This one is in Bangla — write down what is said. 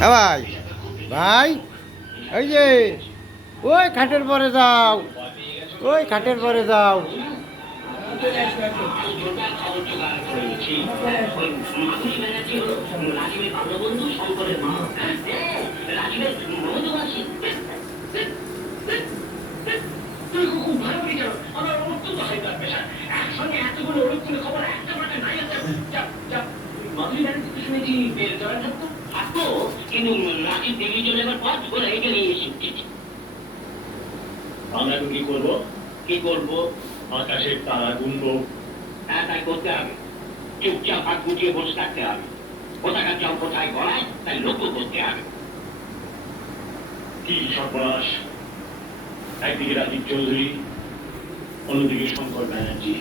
ভাই ভাই এই যে ওই খাটের পরে যাও, ওই খাটের পরে যাও। আমরা কি করবো? কি করবো? আকাশের তারা গুনবো। হ্যাঁ, তাই করতে হবে। চুপচাপ হাত গুটিয়ে বসে থাকতে হবে। কোথাকার জল কোথায় গড়ায় তাই লক্ষ্য করতে হবে। কি সর্বনাশ! একদিকে রাজীব চৌধুরী, অন্যদিকে শঙ্কর ব্যানার্জি।